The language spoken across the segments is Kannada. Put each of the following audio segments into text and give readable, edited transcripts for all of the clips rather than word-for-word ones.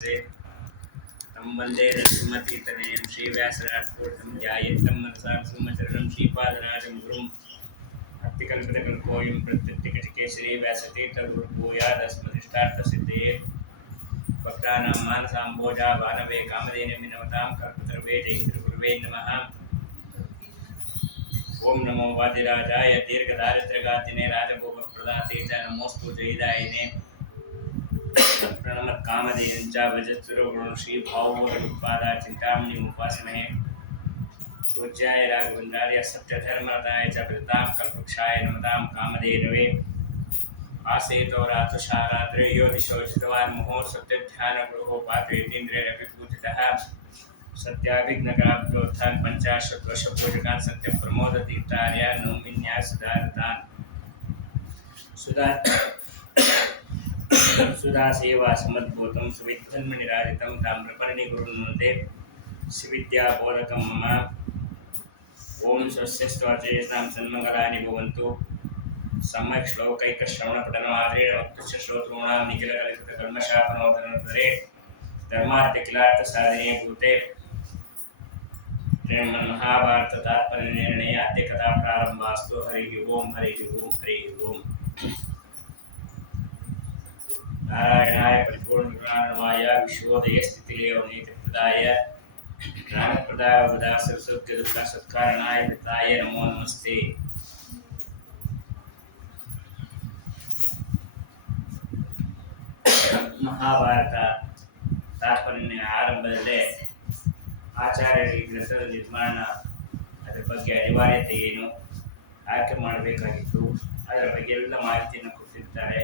तं वन्दे नरसिंहतीर्थनेयं श्रीव्यासराजपूर्णं ध्यायेत्तं मनसा सिंहचरणं श्रीपादराजं गुरुं भक्तिकल्पितकल्पोऽयं प्रत्युत्थिकटिकेसरी व्यासतीर्थगुरुर्भूयादस्मदिष्टार्थसिद्धये भक्तानां मानसाम्भोजा भानवे कामधेनुर्मिनवतां कल्पतरुवे जयश्रीगुरुवे नमः। ओम नमो वादिराजाय दीर्घदारिद्र्यघातिने राजभोगप्रदाते च नमोऽस्तु जयदायिने प्रणमत कामधेनुं च भजत्सुरगुणं श्रीभावोदपादा चिन्तामणि उपासमहे पूज्याय राघवेन्द्राय सत्यधर्मरताय च प्रतां कल्पक्षाय नमतां कामधेनवे आसेतो रातुषारात्रेयो दिशो चितवान् मुहो सत्यध्यानगृहो पात्रयतीन्द्रेरपि पूजितः सत्याभिघ्नकराब्दोत्थान पंचाशत वर्षपूजकान् सत्यप्रमोदतीर्थार्य नौमिन्यास सुधारतान् सुधा सेवा समद्भूतं सुविद्वन्मणिराजितं ताम्रपर्णि गुरुन्वन्दे श्रीविद्याबोधकं मम। ओम स्वस्य स्वाचेतां सन्मङ्गलानि भवन्तु। सम्यक् श्लोकैकश्रवणपठनमात्रेण वक्तुश्च श्रोतॄणां निखिलकलितकल्मषापनोदनोत्तरे धर्मार्थकिलार्थसाधने भूते महाभारत तात्पर्य निर्णय आद्य कथा प्रारंभास्तु। हरि ओम हरि ओम हरि ओम। नारायणाय परिपूर्णगुणार्णवाय विश्वोदय स्थितिलयोनित्यप्रदाय ज्ञानप्रदाय वरदाय सरस्वती दुःख सत्कारणाय विताय नमो नमस्ते। महाभारत ತಾತ್ಪರ್ಯ ಆರಂಭದಲ್ಲೇ ಆಚಾರ್ಯರಿಗೆ ಗ್ರಂಥದ ನಿರ್ಮಾಣ ಅದರ ಬಗ್ಗೆ ಅನಿವಾರ್ಯತೆ ಏನು, ಆಯ್ಕೆ ಮಾಡಬೇಕಾಗಿತ್ತು, ಅದರ ಬಗ್ಗೆ ಎಲ್ಲ ಮಾಹಿತಿಯನ್ನು ಕೊಟ್ಟಿರ್ತಾರೆ.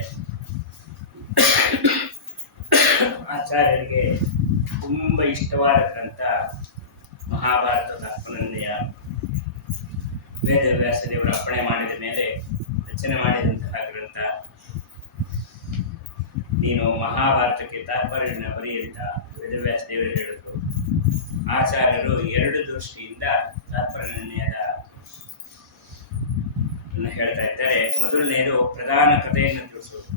ಆಚಾರ್ಯರಿಗೆ ತುಂಬ ಇಷ್ಟವಾದ ಗ್ರಂಥ ಮಹಾಭಾರತ ತಾತ್ಪರ್ಯ. ವೇದವ್ಯಾಸದೇವರು ಅರ್ಪಣೆ ಮಾಡಿದ ಮೇಲೆ ರಚನೆ ಮಾಡಿದಂತಹ ಗ್ರಂಥ. ನೀನು ಮಹಾಭಾರತಕ್ಕೆ ತಾತ್ಪರ್ಯವನ್ನು ಬರಿ ಅಂತ ವೇದವ್ಯಾಸ ದೇವರು ಹೇಳಿದ್ರು. ಆಚಾರ್ಯರು ಎರಡು ದೃಷ್ಟಿಯಿಂದ ತಾತ್ಪರ್ಯ ನಿರ್ಣಯದ ಹೇಳ್ತಾ ಇದ್ದಾರೆ. ಮೊದಲನೆಯದು ಪ್ರಧಾನ ಕಥೆಯನ್ನು ತಿಳಿಸೋದು.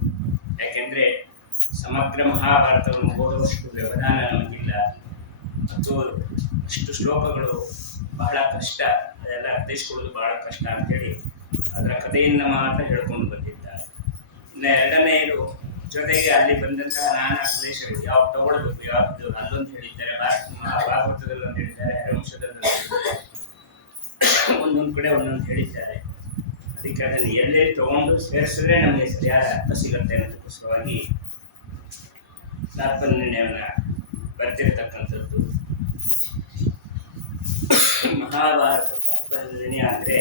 ಯಾಕೆಂದ್ರೆ ಸಮಗ್ರ ಮಹಾಭಾರತವನ್ನು ಓದುವಷ್ಟು ವ್ಯವಧಾನ ನಮಗಿಲ್ಲ ಮತ್ತು ಅಷ್ಟು ಶ್ಲೋಕಗಳು ಬಹಳ ಕಷ್ಟ, ಅದೆಲ್ಲ ಅರ್ಥೈಸ್ಕೊಳ್ಳೋದು ಬಹಳ ಕಷ್ಟ ಅಂತೇಳಿ ಅದರ ಕಥೆಯಿಂದ ಮಾತ್ರ ಹೇಳ್ಕೊಂಡು ಬಂದಿದ್ದಾರೆ. ಇನ್ನು ಎರಡನೆಯದು ಜೊತೆಗೆ ಅಲ್ಲಿ ಬಂದಂತಹ ನಾನಾ ಕ್ಲೇಶಗಳು ಯಾವ ತಗೊಳ್ಬೇಕು, ಯಾವ್ದು ಅಲ್ಲೊಂದು ಹೇಳಿದ್ದಾರೆ, ಭಾಗವತದಲ್ಲಿ ಒಂದು ಹೇಳಿದ್ದಾರೆ, ಹರಿವಂಶದಲ್ಲಿ ಒಂದೊಂದು ಕಡೆ ಒಂದೊಂದು ಹೇಳಿದ್ದಾರೆ. ಅದಕ್ಕೆ ಅದನ್ನು ಎಲ್ಲೆಲ್ಲಿ ತಗೊಂಡು ಸೇರಿಸಿದ್ರೆ ನಮಗೆ ಸರಿಯಾದ ಅರ್ಥ ಸಿಗುತ್ತೆ ಅನ್ನೋದಕ್ಕೋಸ್ಕರವಾಗಿ ತಾತ್ಪರ್ಯ ನಿರ್ಣಯವನ್ನು ಬರ್ತಿರತಕ್ಕಂಥದ್ದು. ಮಹಾಭಾರತ ತಾತ್ಪರ್ಯ ನಿರ್ಣಯ ಅಂದರೆ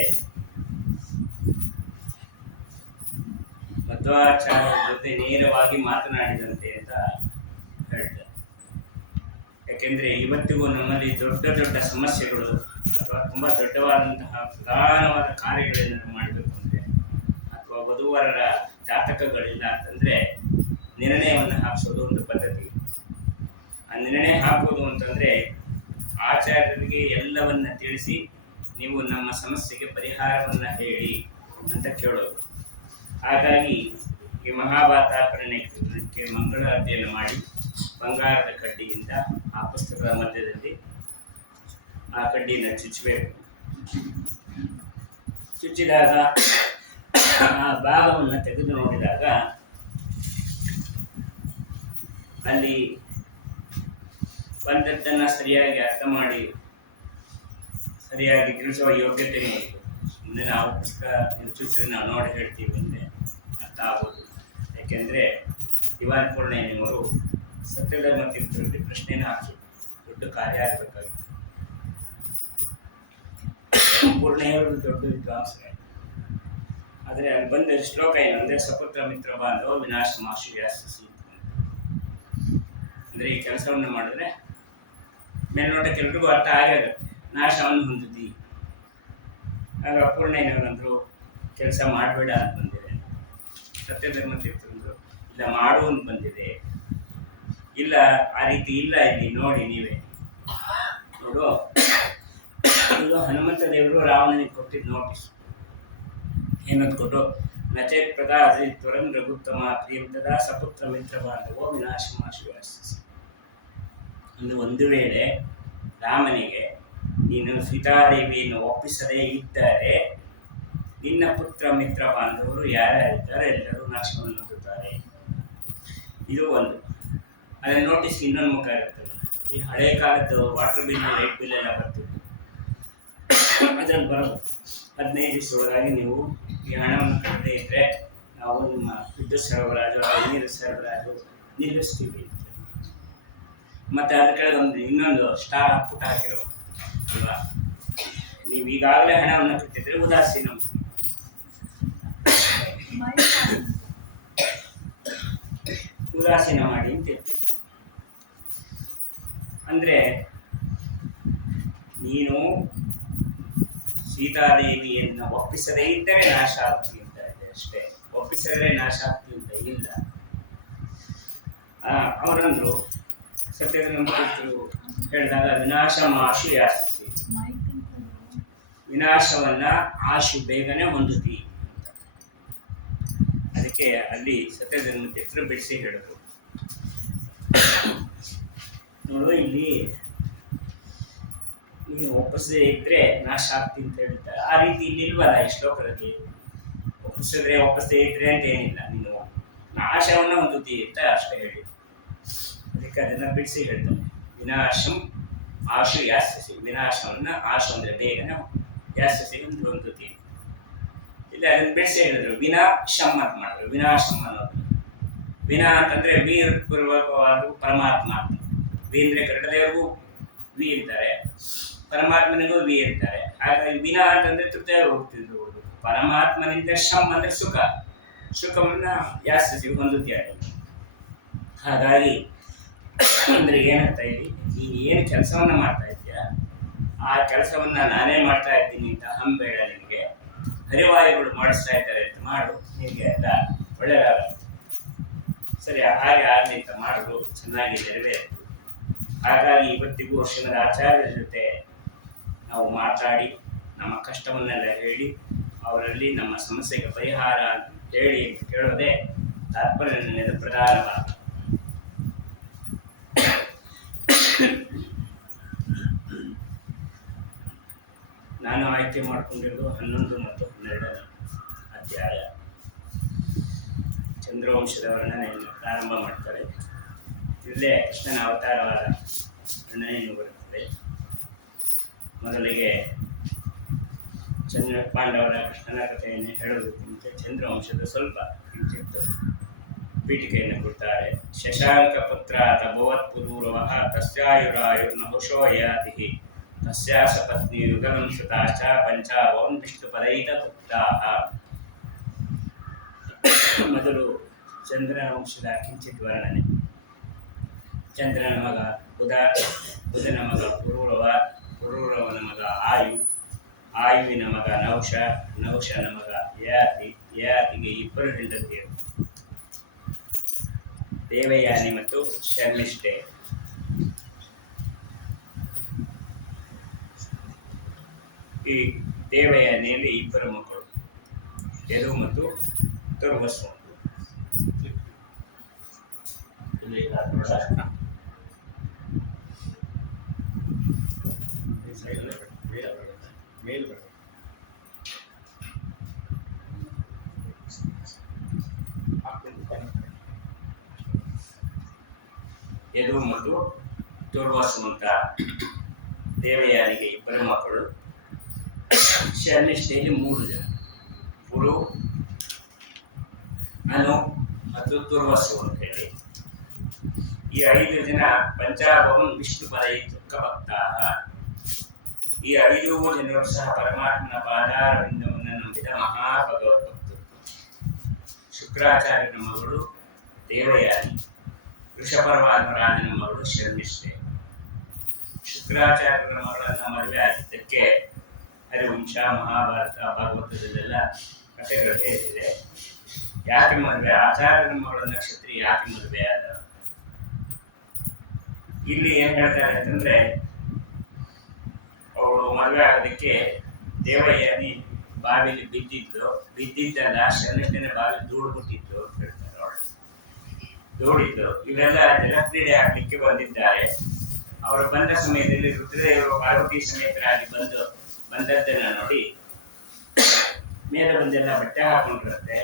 ಮಧ್ವಾಚಾರ್ಯರ ಜೊತೆ ನೇರವಾಗಿ ಮಾತನಾಡಿದಂತೆ ಅಂತ ಹೇಳ್ತಾರೆ. ಯಾಕೆಂದರೆ ಇವತ್ತಿಗೂ ನಮ್ಮಲ್ಲಿ ದೊಡ್ಡ ದೊಡ್ಡ ಸಮಸ್ಯೆಗಳು ಅಥವಾ ತುಂಬ ದೊಡ್ಡವಾದಂತಹ ಪ್ರಧಾನವಾದ ಕಾರ್ಯಗಳನ್ನು ಮಾಡಬೇಕು ಅಂದರೆ ಅಥವಾ ವಧುವರರ ಜಾತಕಗಳಿಲ್ಲ ಅಂತಂದರೆ ನಿರ್ಣಯವನ್ನು ಹಾಕಿಸೋದು ಒಂದು ಪದ್ಧತಿ. ಆ ನಿರ್ಣಯ ಹಾಕೋದು ಅಂತಂದರೆ ಆಚಾರ್ಯರಿಗೆ ಎಲ್ಲವನ್ನ ತಿಳಿಸಿ ನೀವು ನಮ್ಮ ಸಮಸ್ಯೆಗೆ ಪರಿಹಾರವನ್ನು ಹೇಳಿ ಅಂತ ಕೇಳೋದು. ಹಾಗಾಗಿ ಈ ಮಹಾಭಾರತ ತಾತ್ಪರ್ಯಕ್ಕೆ ಮಂಗಳಾರತಿಯನ್ನು ಮಾಡಿ ಬಂಗಾರದ ಕಡ್ಡಿಯಿಂದ ಆ ಪುಸ್ತಕದ ಮಧ್ಯದಲ್ಲಿ ಆ ಕಡ್ಡಿಯನ್ನು ಚುಚ್ಚಬೇಕು. ಚುಚ್ಚಿದಾಗ ಆ ಭಾಗವನ್ನು ತೆಗೆದು ನೋಡಿದಾಗ ಅಲ್ಲಿ ಬಂದದ್ದನ್ನು ಸರಿಯಾಗಿ ಅರ್ಥ ಮಾಡಿ ಸರಿಯಾಗಿ ತಿಳಿಸುವ ಯೋಗ್ಯತೆ ಇತ್ತು. ಮುಂದೆ ನಾವು ಪುಸ್ತಕ ಚುಚ್ಚಿದ್ರೆ ನಾವು ನೋಡಿ ಹೇಳ್ತೀವಿ ಅಂದರೆ ಅರ್ಥ ಆಗೋದು. ಯಾಕೆಂದರೆ ದಿವಾನ್ ಪೂರ್ಣಯ್ಯನವರು ಸತ್ಯಧರ್ಮ ತೀರ್ಥರಲ್ಲಿ ಪ್ರಶ್ನೆಯನ್ನು ಹಾಕಿದ್ರು. ದೊಡ್ಡ ಕಾರ್ಯ ಆಗಬೇಕಾಗಿತ್ತು. ಪೂರ್ಣಯ್ಯವರು ದೊಡ್ಡ ವಿದ್ವಾಂಸರೇ. ಆದರೆ ಅಲ್ಲಿ ಬಂದ ಶ್ಲೋಕ ಏನು ಅಂದರೆ ಸಪುತ್ರ ಮಿತ್ರ ಬಾಂಧವ ವಿನಾಶ ಮಾಶುವ್ಯಾಸಿ. ಅಂದರೆ ಈ ಕೆಲಸವನ್ನು ಮಾಡಿದ್ರೆ ಮೇಲ್ನೋಟಕ್ಕೆ ಎಲ್ರಿಗೂ ಅರ್ಥ ಆಗುತ್ತೆ, ನಾಶವನ್ನು ಹೊಂದಿದ್ದಿ. ಆಗ ಪೂರ್ಣಯ್ಯನವರಂದರು ಕೆಲಸ ಮಾಡಬೇಡ ಅಂತ ಬಂದಿದೆ. ಸತ್ಯಧರ್ಮ ತೀರ್ಥಂದ್ರು ಇಲ್ಲ ಮಾಡು ಅಂತ ಬಂದಿದೆ. ಇಲ್ಲ ಆ ರೀತಿ ಇಲ್ಲ, ಇಲ್ಲಿ ನೋಡಿ ನೀವೇ ನೋಡು. ಇದು ಹನುಮಂತ ದೇವರು ರಾವಣನಿಗೆ ಕೊಟ್ಟಿದ್ದು ನೋಟಿಸ್. ಏನಂತ ಕೊಟ್ಟು ನಚೇತ್ ಪ್ರದಾ ತ್ವರಂ ರಘುತ್ತಮ ಪ್ರಿಯಂ ತದಾ ಸಪುತ್ರ ಮಿತ್ರ ಬಾಂಧವೋ ವಿನಾಶ ಮಾಶುವ್ಯಾಸಿ. ಒಂದು ವೇಳೆ ರಾಮನಿಗೆ ನೀನು ಸೀತಾದೇವಿಯನ್ನು ಒಪ್ಪಿಸದೇ ಇದ್ದರೆ ನಿನ್ನ ಪುತ್ರ ಮಿತ್ರ ಬಾಂಧವರು ಯಾರ್ಯಾರಿದ್ದಾರೆ ಎಲ್ಲರೂ ನಾಶವನ್ನು ಹೊಂದುತ್ತಾರೆ. ಇದು ಒಂದು. ಅದನ್ನು ನೋಟಿಸ್ ಇನ್ನೊಂದು ಮುಖ ಇರುತ್ತಲ್ಲ, ಈ ಹಳೆ ಕಾಲದ್ದು ವಾಟರ್ ಬಿಲ್ ಲೈಟ್ ಬಿಲ್ ಎಲ್ಲ ಬರ್ತಿತ್ತು, ಅದರಲ್ಲಿ ಬರೋದು 15 ದಿವಸದೊಳಗಾಗಿ ನೀವು ಈ ಹಣವನ್ನು ಕಟ್ಟದೇ ಇದ್ದರೆ ನಾವು ನಿಮ್ಮ ವಿದ್ಯುತ್ ಸರಬರಾಜು ನೀರು ಸರಬರಾಜು ನಿಲ್ಲಿಸ್ತೀವಿ. ಮತ್ತು ಅದ್ರ ಕೆಳಗೆ ಇನ್ನೊಂದು ಸ್ಟಾರ್ ಪುಟ ಹಾಕಿರೋ ಅಲ್ವಾ, ನೀವು ಈಗಾಗಲೇ ಹಣವನ್ನು ಕಟ್ಟಿದ್ರೆ ಉದಾಸೀನ ಮಾಡಿ ಅಂತ ಹೇಳ್ತೀವಿ. ಅಂದರೆ ನೀನು ಸೀತಾದೇವಿಯನ್ನು ಒಪ್ಪಿಸದೇ ಇದ್ದರೆ ನಾಶ ಆಗ್ತಿ ಅಂತ ಇದೆ ಅಷ್ಟೇ, ಒಪ್ಪಿಸಿದ್ರೆ ನಾಶ ಆಗ್ತಿ ಅಂತ ಇಲ್ಲ. ಅವರಂದ್ರು ಸತ್ಯಧರ್ಮಪುತ್ರರು ಹೇಳಿದಾಗ ವಿನಾಶಮಾಶು ಯಾಸಿಸಿ, ವಿನಾಶವನ್ನ ಆಶು ಬೇಗನೆ ಹೊಂದುತ್ತಿ ಅಂತ. ಅದಕ್ಕೆ ಅಲ್ಲಿ ಸತ್ಯಧರ್ಮಪುತ್ರರು ಬಿಡಿಸಿ ಹೇಳಿದ್ರು, ನೋಡು ಇಲ್ಲಿ ನೀನು ಒಪ್ಪಿಸದೇ ಇದ್ರೆ ನಾಶ ಆಗ್ತಿ ಅಂತ ಹೇಳ್ತಾರೆ. ಆ ರೀತಿ ಇಲ್ಲಿ ಇಲ್ವಲ್ಲ ಈ ಶ್ಲೋಕದಲ್ಲಿ, ಒಪ್ಪಿಸದೇ ಇದ್ರೆ ಅಂತ ಏನಿಲ್ಲ, ನೀನು ನಾಶವನ್ನ ಹೊಂದುತ್ತಿ ಅಂತ ಅಷ್ಟೇ ಹೇಳಿ. ಅದಕ್ಕೆ ಅದನ್ನ ಬಿಡಿಸಿ ಹೇಳ್ತಾನೆ, ವಿನಾಶಂ ಆಶು ಯಾಸ್ಯಸಿ, ವಿನಾಶವನ್ನ ಆಶು ಅಂದ್ರೆ ಬೇಗನೆ ಯಾಸ್ಯಸಿ ಹೊಂದುತ್ತಿ. ಇಲ್ಲಿ ಅದನ್ನ ಬಿಡಿಸಿ ಹೇಳಿದ್ರು, ವಿನಾಶಂ ಅಂತ ಮಾಡಿದ್ರು. ವಿನಾಶಂ ಅನ್ನೋದು ವಿನಾ ಅಂತಂದ್ರೆ ವೀರ್ ಪೂರ್ವಕವಾದ ಪರಮಾತ್ಮ ಅಂತ. ವಿ ಅಂದ್ರೆ ಕನ್ನಡದೇವರಿಗೂ ವಿ ಇರ್ತಾರೆ, ಪರಮಾತ್ಮನಿಗೂ ವಿ ಇರ್ತಾರೆ. ಹಾಗಾಗಿ ವಿನಾ ಅಂತಂದ್ರೆ ತೃತೀಯ ಹೋಗ್ತಿದ್ರು. ಪರಮಾತ್ಮನಿಂದ ಶಂ ಅಂದ್ರೆ ಸುಖ, ಸುಖವನ್ನ ಯಾಸ್ಯಸಿ ಹೊಂದುತ್ತೀಯಾಗಿ. ಹಾಗಾಗಿ ಅಂದ್ರೆ ಏನಂತ ಇಲ್ಲಿ, ನೀನು ಏನು ಕೆಲಸವನ್ನ ಮಾಡ್ತಾ ಇದ್ದೀಯ ಆ ಕೆಲಸವನ್ನ ನಾನೇ ಮಾಡ್ತಾ ಇದ್ದೀನಿ ಅಂತ ಹಂಬೇಡ. ನಿನಗೆ ಹರಿವಾಯುಗಳು ಮಾಡಿಸ್ತಾ ಇದ್ದಾರೆ ಅಂತ ಮಾಡು, ನಿನಗೆ ಎಲ್ಲ ಒಳ್ಳೆಯದಾಗುತ್ತೆ. ಸರಿ, ಹಾಗೆ ಆಗಲಿ ಅಂತ ಮಾಡಿದ್ರು, ಚೆನ್ನಾಗಿ ನೆರವೇರಿತು. ಹಾಗಾಗಿ ಇವತ್ತಿಗೂ ಶ್ರೀಮದ್ ಆಚಾರ್ಯರ ಜೊತೆ ನಾವು ಮಾತಾಡಿ ನಮ್ಮ ಕಷ್ಟವನ್ನೆಲ್ಲ ಹೇಳಿ ಅವರಲ್ಲಿ ನಮ್ಮ ಸಮಸ್ಯೆಗೆ ಪರಿಹಾರ ಹೇಳಿ ಅಂತ ಕೇಳೋದೇ ತಾತ್ಪರ್ಯ ಪ್ರಧಾನವಾದ. ನಾನು ಆಯ್ಕೆ ಮಾಡಿಕೊಂಡಿರೋದು 11 ಮತ್ತು 12ನೇ ಅಧ್ಯಾಯ. ಚಂದ್ರವಂಶದ ವರ್ಣನೆಯನ್ನು ಪ್ರಾರಂಭ ಮಾಡ್ತಾರೆ. ಇಲ್ಲೇ ಕೃಷ್ಣನ ಅವತಾರವಾದ ವರ್ಣನೆಯನ್ನು ಬರುತ್ತದೆ. ಮೊದಲಿಗೆ ಪಾಂಡವರ ಕೃಷ್ಣನ ಕಥೆಯನ್ನು ಹೇಳೋದಕ್ಕಿಂತ ಚಂದ್ರವಂಶದ ಸ್ವಲ್ಪ ಕಿಂಚಿತ್ತು ಪೀಠಿಕೆಯನ್ನು ಕೊಡ್ತಾರೆ. ಶಶಾಂಕ ಪುತ್ರ ತಭವತ್ ಪುರೂರವ ತಸ್ಯಾಯುರಾಯುರ್ನಹುಷೋ ಯಾತಿ ತಸ್ಯಾ ಸಪತ್ನಿ ಯುಗಲಂ ಸುತಾಶ್ಚ ಪಂಚಾವನ್ ವಿಷ್ಣುಪದೈತ ಪುತ್ರಾಃ. ಮೊದಲು ಚಂದ್ರನ ವಂಶದ ಕಿಂಚಿತ್ ವರ್ಣನೆ. ಚಂದ್ರನ ಮಗ ಬುಧ, ಬುಧನ ಮಗ ಪುರೂರವ, ಪುರೂರವನ ಮಗ ಆಯು, ಆಯುವಿನ ಮಗ ನಹುಷ, ನಹುಷನ ಮಗ ಯಯಾತಿ, ಯಯಾತಿಗೆ 2 ಹೆಂಡತಿಯರು, ದೇವಯಾನಿ ಮತ್ತು ಶರ್ಮಿಷ್ಠೆ. ಈ ದೇವಯಾನಿಯಲ್ಲಿ 2 ಮಕ್ಕಳು, ಯದು ಮತ್ತು ತುರ್ವಸು. ಯದು ಮತ್ತು ತುರ್ವಾಸು ಅಂತ ದೇವಯಾನಿಗೆ 2 ಮಕ್ಕಳು. ಶರ್ಮಿಷ್ಠೆಯಲ್ಲಿ 3 ಜನ, ಪುರು, ಅನು ಮತ್ತು ತುರ್ವಸು ಅಂತ ಹೇಳಿ. ಈ 5 ಜನ ಪಂಚಾಭವನ್ ವಿಷ್ಣು ಪದೈಕ ಭಕ್ತಾಃ. ಈ 5 ಜನರು ಸಹ ಪರಮಾತ್ಮನ ಪಾದಾರವಿಂದವನ್ನು ನಂಬಿದ ಮಹಾಭಗವದ್ಭಕ್ತರು. ಶುಕ್ರಾಚಾರ್ಯನ ಮಗಳು ದೇವಯಾನಿ, ವೃಷಪರ್ವಾಧರಾಜನ ಮಗಳು ಶರ್ಮಿಷ್ಠೆ. ಶುಕ್ರಾಚಾರ್ಯರ ಮಗಳನ್ನ ಮದುವೆ ಆಗಿದ್ದಕ್ಕೆ ಹರಿವಂಶ, ಮಹಾಭಾರತ, ಭಾಗವತದಲ್ಲೆಲ್ಲ ಕಥೆಗಳು ಹೇಳಿದೆ. ಯಾಕೆ ಮದುವೆ, ಆಚಾರ್ಯನ ಮಗಳನ್ನ ಕ್ಷತ್ರಿಯ ಯಾಕೆ ಮದುವೆ ಆದ? ಇಲ್ಲಿ ಏನ್ ಹೇಳ್ತಾರೆ ಅಂತಂದ್ರೆ, ಅವಳು ಮದುವೆ ಆಗೋದಕ್ಕೆ ದೇವಯಾನಿ ಬಾವಿಲಿ ಬಿದ್ದಿದ್ದಲ್ಲ, ಶರ್ಮಿಷ್ಠೆನ ಬಾವಿ ದೂಡ್ಬಿಟ್ಟಿದ್ದು ಅಂತ ಹೇಳ್ತಾರೆ. ಅವಳು ದೂಡಿದ್ದು. ಇವರೆಲ್ಲ ಜಲಕ್ರೀಡೆ ಆಡ್ಲಿಕ್ಕೆ ಬಂದಿದ್ದಾರೆ. ಅವರು ಬಂದ ಸಮಯದಲ್ಲಿ ರುದ್ರದೇವರು ಪಾರ್ವತಿ ಸಮೇತರಾಗಿ ಬಂದದ್ದನ್ನ ನೋಡಿ ಮೇಲೆ ಬಂದೆಲ್ಲ ಬಟ್ಟೆ ಹಾಕೊಂಡಿರುತ್ತೆ.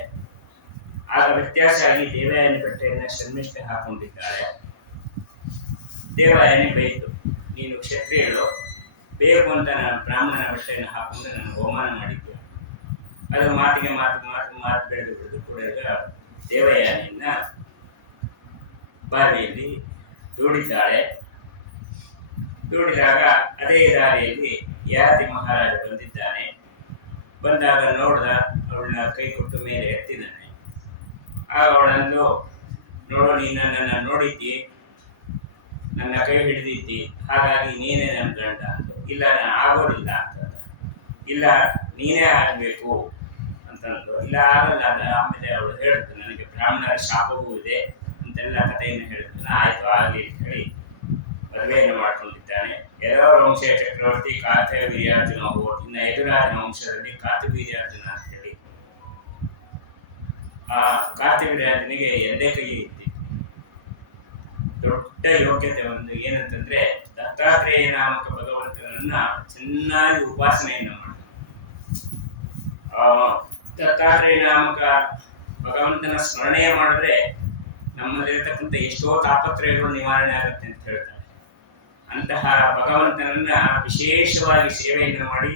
ಆಗ ವ್ಯತ್ಯಾಸ ಆಗಿ ದೇವಯಾನಿ ಬಟ್ಟೆಯನ್ನ ಶರ್ಮಿಷ್ಠೆ ಹಾಕೊಂಡಿದ್ದಾಳೆ. ದೇವಯಾನಿ ಬೈತು, ನೀನು ಕ್ಷತ್ರಿಯಳು, ಬೇಕು ಅಂತ ನಾನು ಬ್ರಾಹ್ಮಣನ ಬಟ್ಟೆಯನ್ನು ಹಾಕೊಂಡು ನಾನು ಅವಮಾನ ಮಾಡಿದ್ದೆ. ಅದು ಮಾತಿಗೆ ಮಾತು ಬೆಳೆದು ಕೂಡ ದೇವಯಾನಿಯನ್ನ ಬಾವಿಯಲ್ಲಿ ದೂಡಿದ್ದಾಳೆ. ದೂಡಿದಾಗ ಅದೇ ದಾರಿಯಲ್ಲಿ ಯಾತಿ ಮಹಾರಾಜ ಬಂದಿದ್ದಾನೆ. ಬಂದಾಗ ನೋಡ್ದ, ಅವಳನ್ನ ಕೈ ಕೊಟ್ಟು ಮೇಲೆ ಎತ್ತಿದ್ದಾನೆ. ಆಗ ಅವಳನ್ನು, ನೋಡು, ನೀನು ನನ್ನನ್ನು ನೋಡಿದ್ದಿ, ನನ್ನ ಕೈ ಹಿಡಿದಿದ್ದಿ, ಹಾಗಾಗಿ ನೀನೇ ನನ್ನ ಗಂಡ ಅಂತ. ಇಲ್ಲ, ನಾನು ಆಗೋದಿಲ್ಲ ಅಂತ. ಇಲ್ಲ, ನೀನೇ ಆಗಬೇಕು ಅಂತಂದು. ಇಲ್ಲ, ಆಗಲ್ಲ ಅದ. ಆಮೇಲೆ ಅವಳು ಹೇಳುತ್ತೆ, ನನಗೆ ಬ್ರಾಹ್ಮಣರ ಶಾಪವೂ ಇದೆ ಅಂತೆಲ್ಲ ಕಥೆಯನ್ನು ಹೇಳುತ್ತಾನೆ. ಆಯ್ತು ಆಗಲಿ ಅಂತ ಹೇಳಿ ಮದುವೆಯನ್ನು ಮಾಡ್ಕೊಂಡಿದ್ದಾನೆ. ಯದವ ವಂಶೀಯ ಚಕ್ರವರ್ತಿ ಕಾರ್ತಿವೀರ್ಯಾರ್ಜುನ ಹೋಗಿ, ಇನ್ನು ಯದುರಾಜನ ವಂಶದಲ್ಲಿ ಕಾರ್ತಿವೀರ್ಯಾರ್ಜುನ ಅಂತ ಹೇಳಿ. ಆ ಕಾರ್ತಿವೀರ್ಯಾರ್ಜುನಿಗೆ ಎರಡೇ ಕೈ ಇತ್ತು. ದೊಡ್ಡ ಯೋಗ್ಯತೆ ಒಂದು ಏನಂತಂದ್ರೆ, ದತ್ತಾತ್ರೇಯ ನಾಮಕ ಭಗವಂತನನ್ನ ಚೆನ್ನಾಗಿ ಉಪಾಸನೆಯನ್ನು ಮಾಡಿ, ದತ್ತಾತ್ರೇಯ ನಾಮಕ ಭಗವಂತನ ಸ್ಮರಣೆ ಮಾಡಿದ್ರೆ ನಮ್ಮಲ್ಲಿರತಕ್ಕಂಥ ಎಷ್ಟೋ ತಾಪತ್ರಯಗಳು ನಿವಾರಣೆ ಆಗುತ್ತೆ ಅಂತ ಹೇಳ್ತಾರೆ. ಅಂತಹ ಭಗವಂತನನ್ನ ವಿಶೇಷವಾಗಿ ಸೇವೆಯನ್ನು ಮಾಡಿ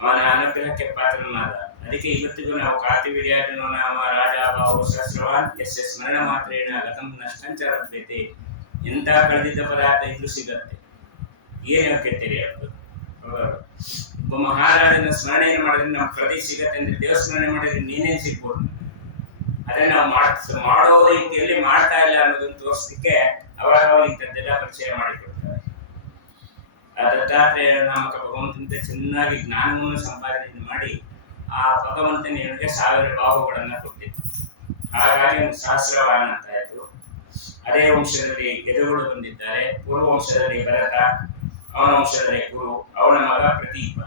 ಅವನ ಅನುಗ್ರಹಕ್ಕೆ ಪಾತ್ರನಾದ. ಅದಕ್ಕೆ ಇವತ್ತಿಗೂ ನಾವು ಕಾರ್ತಿವೀರ್ಯಾರ್ಜುನೋ ನಾಮ ರಾಜ ಬಾಹು ಸಹಸ್ರವಾನ್ ಯಸ್ಯ ಸ್ಮರಣ ಮಾತ್ರೇಣ ಗತಂ ನಷ್ಟಂಚ ಲಭ್ಯತೆ. ಎಂಥ ಕಳೆದಿದ್ದ ಪದಾರ್ಥ ಇದ್ರೂ ಸಿಗತ್ತೆ. ಏನು ಯೋಗ್ಯತೆ ಅದು? ಒಬ್ಬ ಮಹಾರಾಜನ ಸ್ಮರಣೆಯನ್ನು ಮಾಡಿದ್ರೆ ನಮ್ಮ ಪ್ರದೇಶ ಸಿಗತ್ತೆ ಅಂದ್ರೆ, ದೇವ ಸ್ಮರಣೆ ಮಾಡಿದ್ರೆ ನೀನೇನು ಸಿಗ್ಬೋದು. ಅದನ್ನ ನಾವು ಮಾಡೋ ರೀತಿಯಲ್ಲಿ ಮಾಡ್ತಾ ಇಲ್ಲ ಅನ್ನೋದನ್ನು ತೋರಿಸಲಿಕ್ಕೆ ಅವಾಗ ಇಂಥದ್ದೆಲ್ಲ ಪರಿಚಯ ಮಾಡಿಕೊಡ್ತಾರೆ. ಆ ದತ್ತಾತ್ರೇಯ ನಾಮಕ ಭಗವಂತನಿಂದ ಚೆನ್ನಾಗಿ ಜ್ಞಾನವನ್ನು ಸಂಪಾದನೆ ಮಾಡಿ ಆ ಭಗವಂತನಿಗೆ 1000 ಬಾಹುಗಳನ್ನು ಕೊಟ್ಟಿತ್ತು. ಹಾಗಾಗಿ ಒಂದು ಸಹಸ್ರವಾನ್ ಅಂತ ಆಯ್ತು. ಅದೇ ವಂಶದಲ್ಲಿ ಯದುಗಳು ಬಂದಿದ್ದಾರೆ. ಪೂರ್ವ ವಂಶದಲ್ಲಿ ಭರತ, ಅವನ ವಂಶದಲ್ಲಿ ಕುರು, ಅವನ ಮಗ ಪ್ರತೀಪ.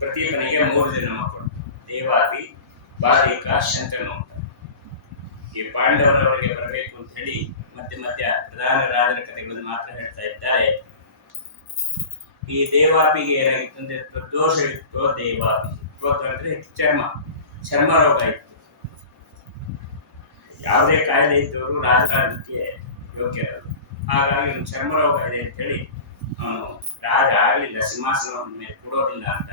ಪ್ರತೀಪನಿಗೆ 3 ಜನ ಮಕ್ಕಳು, ದೇವಾದಿ, ಬಾಲಿಕ, ಶಂತನು ಅಂತ. ಈ ಪಾಂಡವರವರಿಗೆ ಬರಬೇಕು ಅಂತ ಹೇಳಿ ಮಧ್ಯ ಪ್ರಧಾನ ರಾಜರ ಕಥೆಗಳನ್ನು ಮಾತ್ರ ಹೇಳ್ತಾ ಇದ್ದಾರೆ. ಈ ದೇವಾಪಿಗೆ ಏನಾಗಿತ್ತು ಅಂದ್ರೆ ದೋಷ ಇತ್ತು. ದೇವಾಪಿ ಅಂದ್ರೆ ಚರ್ಮ ರೋಗ ಇತ್ತು. ಯಾವುದೇ ಕಾಯಿಲೆ ಇದ್ದವರು ರಾಜರಾಜಕ್ಕೆ ಯೋಗ್ಯರರು. ಹಾಗಾಗಿ ಒಂದು ಚರ್ಮ ರೋಗ ಇದೆ ಅಂತ ಹೇಳಿ ಅವನು ರಾಜ ಆಗಲಿಲ್ಲ, ಸಿಂಹಾಸನದ ಮೇಲೆ ಕೊಡೋದಿಲ್ಲ ಅಂತ.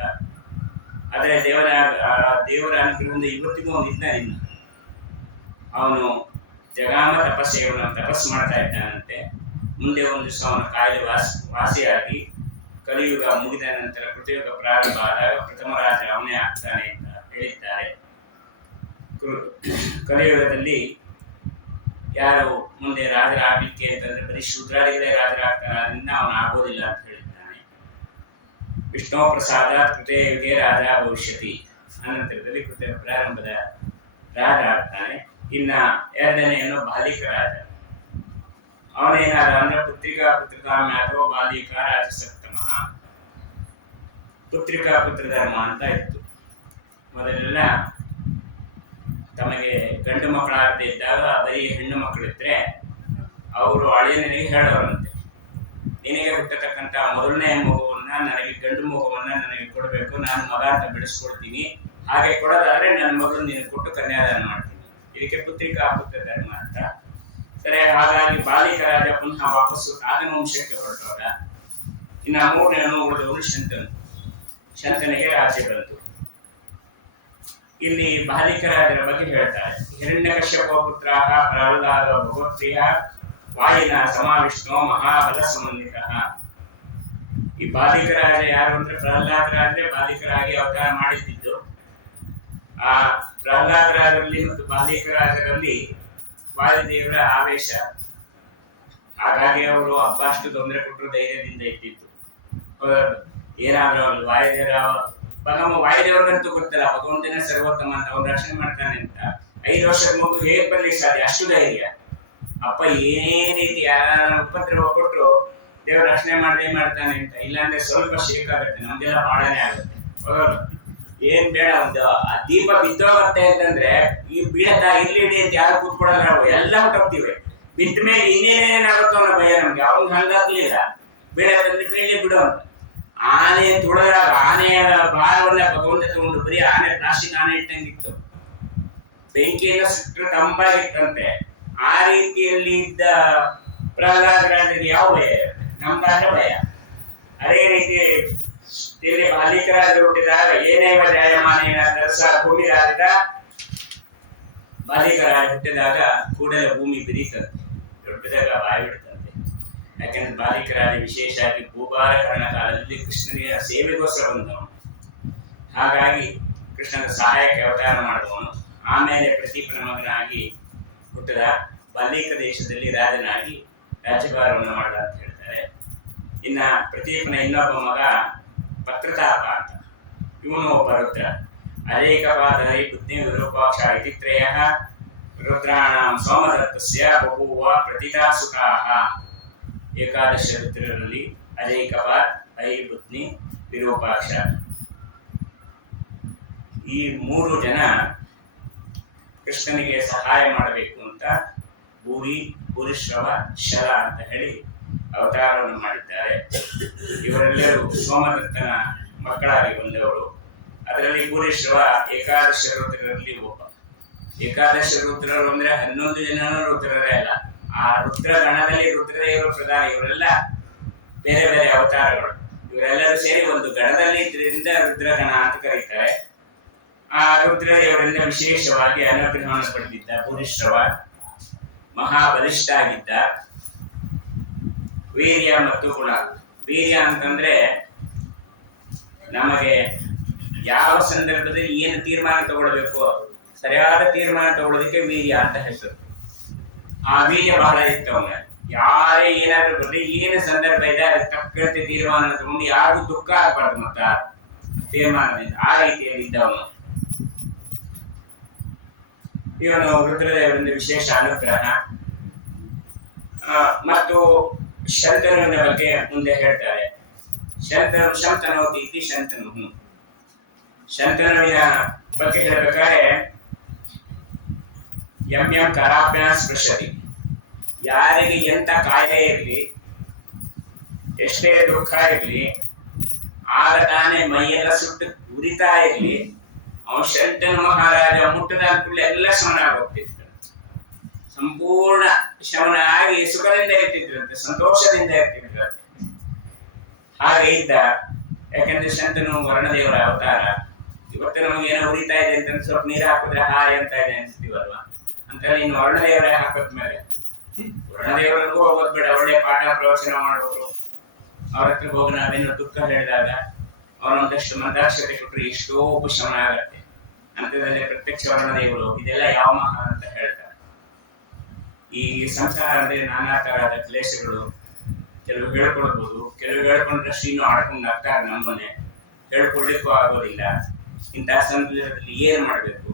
ಆದರೆ ದೇವರ ಅನುಗ್ರಹದಿಂದ ಇವತ್ತಿಗೂ ಒಂದು ಇನ್ನ ಅವನು ಜಗಾಮ ತಪಸ್ಸು ಮಾಡ್ತಾ ಇದ್ದಾನಂತೆ. ಮುಂದೆ ಒಂದು ದಿವಸ ಅವನ ಕಾಯಿಲೆ ವಾಸಿಯಾಗಿ ಕಲಿಯುಗ ಮುಗಿದ ನಂತರ ಕೃತಯುಗ ಪ್ರಾರಂಭ ಆದಾಗ ಪ್ರಥಮ ರಾಜ ಅವನೇ ಆಗ್ತಾನೆ ಅಂತ ಹೇಳಿದ್ದಾರೆ. ಕಲಿಯುಗದಲ್ಲಿ ಯಾರು ಮುಂದೆ ರಾಜರಾಗಲಿಕ್ಕೆ ಅಂತಂದ್ರೆ ಬರೀ ಶೂದ್ರರಿಗೇ ರಾಜರಾಗ್ತಾನೆ, ಅದರಿಂದ ಅವನು ಆಗೋದಿಲ್ಲ ಅಂತ ಹೇಳಿದ್ದಾನೆ. ವಿಷ್ಣು ಪ್ರಸಾದ ಕೃತಯುಗೆ ರಾಜ ಭವಿಷ್ಯತಿ. ಅನಂತರದಲ್ಲಿ ಕೃತಯುಗ ಪ್ರಾರಂಭದ ರಾಜ ಆಗ್ತಾನೆ. ಇನ್ನ ಎರಡನೆಯನ್ನು ಬಾಲಿಕ ರಾಜ. ಅವನೇನಾದ ಅಂದ್ರೆ ಪುತ್ರಿಕಾ ಅಥವಾ ಬಾಲಿಕ ರಾಜಸಪ್ತಮ. ಪುತ್ರಿಕಾ ಪುತ್ರಧರ್ಮ ಅಂತ ಇತ್ತು. ಮೊದಲೆಲ್ಲ ತಮಗೆ ಗಂಡು ಮಕ್ಕಳಾಗದೇ ಇದ್ದಾಗ ಬರೀ ಹೆಣ್ಣು ಮಕ್ಕಳಿದ್ರೆ ಅವರು ಅಳಿಯನಿಗೆ ಹೇಳೋರಂತೆ, ನಿನಗೆ ಹುಟ್ಟತಕ್ಕಂಥ ಮೊದಲನೇ ಮಗುವನ್ನ, ನನಗೆ ಗಂಡು ಮಗುವನ್ನ ನನಗೆ ಕೊಡಬೇಕು, ನಾನು ಮಗ ಅಂತ ಬೆಳೆಸ್ಕೊಳ್ತೀನಿ. ಹಾಗೆ ಕೊಡೋದಾದ್ರೆ ನನ್ನ ಮಗಳು ನಿನಗೆ ಕೊಟ್ಟು ಕನ್ಯಾದಾನ ಮಾಡ್ತೀನಿ. ಇದಕ್ಕೆ ಪುತ್ರಿಕಾ ಪುತ್ರಧರ್ಮ ಅಂತ. ಸರಿ, ಹಾಗಾಗಿ ಬಾಲಿಕ ರಾಜ ಪುನಃ ವಾಪಸ್ಸು ರಾಜನ ವಂಶಕ್ಕೆ ಹೊರಟವಾಗ ಇನ್ನು 3ನೇನು ಉಳಿದವನು ಶಂತನಿಗೆ ರಾಜ್ಯ ಬಂತು. ಇಲ್ಲಿ ಬಾಲಿಕ ರಾಜರ ಬಗ್ಗೆ ಹೇಳ್ತಾರೆ. ಹಿರಣ್ಯಕಶ್ಯಪ ಪುತ್ರ ಪ್ರಹ್ಲಾದ ಭಗವತ್ಪ್ರಿಯ ವಾಯಿನ ಸಮಾವಿಷ್ಣು ಮಹಾಬಲ ಸಂಬಂಧಿತ. ಈ ಬಾಲಿಕ ರಾಜ ಯಾರು ಅಂದ್ರೆ ಪ್ರಹ್ಲಾದ ರಾಜರೇ ಬಾಲಿಕರಾಗಿ ಅವತಾರ ಮಾಡಿದ್ದು. ಆ ಪ್ರಹ್ಲಾದ ರಾಜರಲ್ಲಿ ಮತ್ತು ಬಾಲಿಕ ರಾಜರಲ್ಲಿ ವಾಯುದೇವರ ಆವೇಶ, ಹಾಗಾಗಿ ಅವರು ಹಬ್ಬ ಅಷ್ಟು ತೊಂದರೆ ಕೊಟ್ಟರು ಧೈರ್ಯದಿಂದ ಇದ್ದಿತ್ತು. ಏನಾದ್ರೂ ಅವಳು ವಾಯುದೇವರಿಗಂತೂ ಗೊತ್ತಲ್ಲ ಭಗವಂತನ ಸರ್ವೋತ್ತಮ ಅಂತ, ಅವ್ನು ರಕ್ಷಣೆ ಮಾಡ್ತಾನೆ ಅಂತ. 5 ವರ್ಷದ ಮಗು ಹೇಗೆ ಬರ್ಲಿಕ್ಕೆ ಸಾಧ್ಯ? ಅಷ್ಟು ಧೈರ್ಯ. ಅಪ್ಪ ಏನೇ ರೀತಿ ಯಾರ ಉಪದ್ರವ ಕೊಟ್ಟರು ದೇವರು ರಕ್ಷಣೆ ಮಾಡ್ತಾನೆ ಅಂತ. ಇಲ್ಲಾಂದ್ರೆ ಸ್ವಲ್ಪ ಶೇಕ್ ಆಗುತ್ತೆ, ನಮ್ದೆಲ್ಲ ಬಾಳನೆ ಆಗುತ್ತೆ. ಏನ್ ಬೇಡ, ಒಂದು ಆ ದೀಪ ಬಿದ್ದೋಗತ್ತೆ ಅಂತಂದ್ರೆ ಈ ಬೀಳದ ಇಲ್ಲಿ ಅಂತ ಯಾರು ಕೂತ್ಕೊಳ್ಳಲ್ಲ, ನಾವು ಎಲ್ಲ ಹೊಟ್ಟೋಗ್ತೀವಿ. ಬಿದ್ದ ಮೇಲೆ ಇನ್ನೇನೇನಾಗುತ್ತೋ ಅನ್ನೋ ಭಯ ನಮ್ಗೆ. ಅವ್ನಿಗೆ ಹಂಗಾಗ್ಲಿಲ್ಲ, ಬೇಳೆ ತಂದ್ರೆ ಬೇಳೆ ಬಿಡು ಅಂತ. ಆನೆ ತುಳಿದಾಗ ಆನೆಯ ಭಾರವನ್ನ ಭಗವಂತ ತಗೊಂಡು ಬರೀ ಆನೆ ಪ್ಲಾಸ್ಟಿಕ್ ಆನೆ ಇಟ್ಟಂಗಿತ್ತು, ಬೆಂಕಿಯನ್ನು ಸುಟ್ಟರೆ ತಂಪಾಗಿತ್ತಂತೆ. ಆ ರೀತಿಯಲ್ಲಿ ಇದ್ದ ಪ್ರಹ್ಲಾದರಾಜರಿಗೆ ಯಾವ ಭಯ? ನಮ್ಗಾದ್ರೆ ಭಯ. ಅದೇ ರೀತಿ ಇಲ್ಲಿ ಬಾಲಿಕರಾಜರು ಹುಟ್ಟಿದಾಗ ಏನೇವ ಜಾಯಮಾನೇನ ತರಸ ಭೂಮಿ ರಾಜದ ಬಾಲಿಕರಾಜ ಹುಟ್ಟಿದಾಗ ಕೂಡಲೇ ಭೂಮಿ ಬಿರಿತಂತೆ, ದೊಡ್ಡದಾಗ ಬಾಯಿ ಬಿಡ್ತಂತೆ. ಯಾಕೆಂದ್ರೆ ಬಾಲಿಕರಾಜ ವಿಶೇಷವಾಗಿ ಭೂಭಾರಕರಣ ಕಾಲದಲ್ಲಿ ಕೃಷ್ಣನಿಗೆ ಸೇವೆಗೋಸ್ಕರ ಬಂದವನು. ಹಾಗಾಗಿ ಕೃಷ್ಣನ ಸಹಾಯಕ್ಕೆ ಅವತಾರ ಮಾಡಿದವನು. ಆಮೇಲೆ ಪ್ರತೀಪನ ಮಗನಾಗಿ ಹುಟ್ಟಿದ, ಬಾಲಿಕ ದೇಶದಲ್ಲಿ ರಾಜನಾಗಿ ರಾಜ್ಯಭಾರವನ್ನು ಮಾಡಿದ ಅಂತ ಹೇಳ್ತಾರೆ. ಇನ್ನ ಪ್ರತೀಪನ ಇನ್ನೊಬ್ಬ ಮಗ ಪತ್ರತಾಪ ಅಂತ, ಇವನು ಒಬ್ಬ ರುದ್ರ. ಅನೇಕಪಾದರಿ ಬುದ್ಧಿ ವಿರೂಪಾಕ್ಷ ಇತಿ ತ್ರಯಃ ರುದ್ರಾಣಾಂ ಸೋಮದತ್ತಸ್ಯ ಬಭೂವ ಪ್ರತಿತಾಸುತಾಃ. ಏಕಾದಶ ರುದ್ರರಲ್ಲಿ ಅನೇಕಪಾದ್, ಐಬುದ್ಧಿ, ವಿರೂಪಾಕ್ಷ ಈ ಮೂರು ಜನ ಕೃಷ್ಣನಿಗೆ ಸಹಾಯ ಮಾಡಬೇಕು ಅಂತ ಭೂರಿ, ಭೂರಿಶ್ರವ, ಶರ ಅಂತ ಹೇಳಿ ಅವತಾರವನ್ನು ಮಾಡಿದ್ದಾರೆ. ಇವರೆಲ್ಲರೂ ಸೋಮದತ್ತನ ಮಕ್ಕಳಾಗಿ ಬಂದವರು. ಅದರಲ್ಲಿ ಭೂರಿಶ್ರವ ಏಕಾದಶ ರುದ್ರರಲ್ಲಿ ಒಬ್ಬ. ಏಕಾದಶ ರುದ್ರರು ಅಂದ್ರೆ 11 ಜನ ರುದ್ರರೇ ಅಲ್ಲ, ಆ ರುದ್ರ ಗಣದಲ್ಲಿ ರುದ್ರದೇವರು ಪ್ರಧಾನ. ಇವರೆಲ್ಲ ಬೇರೆ ಬೇರೆ ಅವತಾರಗಳು. ಇವರೆಲ್ಲರೂ ಸೇರಿ ಒಂದು ಗಣದಲ್ಲಿ ಇದ್ರಿಂದ ರುದ್ರಗಣ ಅಂತ ಕರೀತಾರೆ. ಆ ರುದ್ರದೇವರಿಂದ ವಿಶೇಷವಾಗಿ ಅನುಗ್ರಹವನ್ನು ಪಡೆದಿದ್ದ ಭೂರಿಶ್ರವ ಮಹಾಬಲಿಷ್ಠ ಆಗಿದ್ದ. ವೀರ್ಯ ಮತ್ತು ಗುಣ. ವೀರ್ಯ ಅಂತಂದ್ರೆ ನಮಗೆ ಯಾವ ಸಂದರ್ಭದಲ್ಲಿ ಏನು ತೀರ್ಮಾನ ತಗೊಳ್ಬೇಕು, ಸರಿಯಾದ ತೀರ್ಮಾನ ತಗೊಳ್ಳೋದಕ್ಕೆ ವೀರ್ಯ ಅಂತ ಹೆಸರು. ಆ ವೀರ್ಯ ಬಹಳ ಇತ್ತು ಅವನ. ಯಾರೇ ಏನಾದ್ರೂ ಬರಲಿ, ಏನು ಸಂದರ್ಭ ಇದೆ ಅದಕ್ಕೆ ತಕ್ಕಂತೆ ತೀರ್ಮಾನ ತಗೊಂಡು ಯಾರಿಗೂ ದುಃಖ ಆಗಬಾರ್ದು ಮತ್ತ ತೀರ್ಮಾನದಿಂದ. ಆ ರೀತಿಯಲ್ಲಿ ಇದ್ದವನು ಇವನು. ರುದ್ರದೇವರಿಂದ ವಿಶೇಷ ಅನುಗ್ರಹ. ಮತ್ತು ಶಂತನುವಿನ ಬಗ್ಗೆ ಮುಂದೆ ಹೇಳ್ತಾರೆ. ಶಂತನೋತಿ ಇತಿ ಶಂತನು. ಶಂತನುವಿನ ಬಗ್ಗೆ ಹೇಳಬೇಕಾದ್ರೆ ಯಂ ಕರಾಭ್ಯ ಸ್ಪೃಶತಿ. ಯಾರಿಗೆ ಎಂತ ಕಾಯಿಲೆ ಇರಲಿ, ಎಷ್ಟೇ ದುಃಖ ಇರಲಿ, ಆಗ ತಾನೇ ಮೈಯೆಲ್ಲ ಸುಟ್ಟು ಉರಿತಾ ಇರಲಿ, ಅವನು ಶಂತನು ಮಹಾರಾಜ ಮುಟ್ಟದ ಕೂಡಲೇ ಎಲ್ಲ ಶಮನ ಆಗೋಗ್ತಿತ್ತು. ಸಂಪೂರ್ಣ ಶಮನ ಆಗಿ ಸುಖದಿಂದ ಇರ್ತಿದ್ರಂತೆ, ಸಂತೋಷದಿಂದ ಇರ್ತಿದ್ರಂತೆ. ಹಾಗೆ ಇದ್ದ. ಯಾಕಂದ್ರೆ ಶಂತನು ವರ್ಣದೇವರ ಅವತಾರ. ಇವತ್ತು ನಮಗೆ ಏನೋ ಉರಿತಾ ಇದೆ ಅಂತಂದ್ರೆ ಸ್ವಲ್ಪ ನೀರು ಹಾಕಿದ್ರೆ ಹಾಯ್ ಅಂತ ಇದೆ ಅನ್ಸ್ತೀವಲ್ವಾ, ಅಂತ ಇನ್ನು ವರ್ಣದೇವರೇ ಹಾಕೋದ್ಮೇಲೆ ವರ್ಣದೇವರಿಗೂ ಹೋಗೋದ್ ಬೇಡ, ಒಳ್ಳೆ ಪಾಠ ಪ್ರವಚನ ಮಾಡೋರು. ಅವ್ರ ಹತ್ರ ಹೋಗಿ ನಾವೇನೋ ದುಃಖ ಹೇಳಿದಾಗ ಅವನೊಂದಷ್ಟು ಮಂದಾಕ್ಷತೆ ಕೊಟ್ಟರೆ ಎಷ್ಟೋ ಉಪಶಮನ ಆಗತ್ತೆ. ಅಂತದಲ್ಲಿ ಪ್ರತ್ಯಕ್ಷ ವರ್ಣದೇವರು ಇದೆಲ್ಲ ಯಾವ ಮಹಾ ಅಂತ ಹೇಳ್ತಾರೆ. ಈ ಸಂಸಾರದಲ್ಲಿ ನಾನಾ ತರಹದ ಕ್ಲೇಶಗಳು, ಕೆಲವು ಹೇಳ್ಕೊಳ್ಬಹುದು, ಕೆಲವು ಹೇಳ್ಕೊಂಡ್ರಷ್ಟು ಇನ್ನೂ ಆಡ್ಕೊಂಡು ಆಗ್ತಾರೆ. ನಮ್ಮನೆ ಹೇಳ್ಕೊಳ್ಲಿಕ್ಕೂ ಆಗೋದಿಲ್ಲ. ಇಂತಹ ಸಂದರ್ಭದಲ್ಲಿ ಏನ್ ಮಾಡಬೇಕು?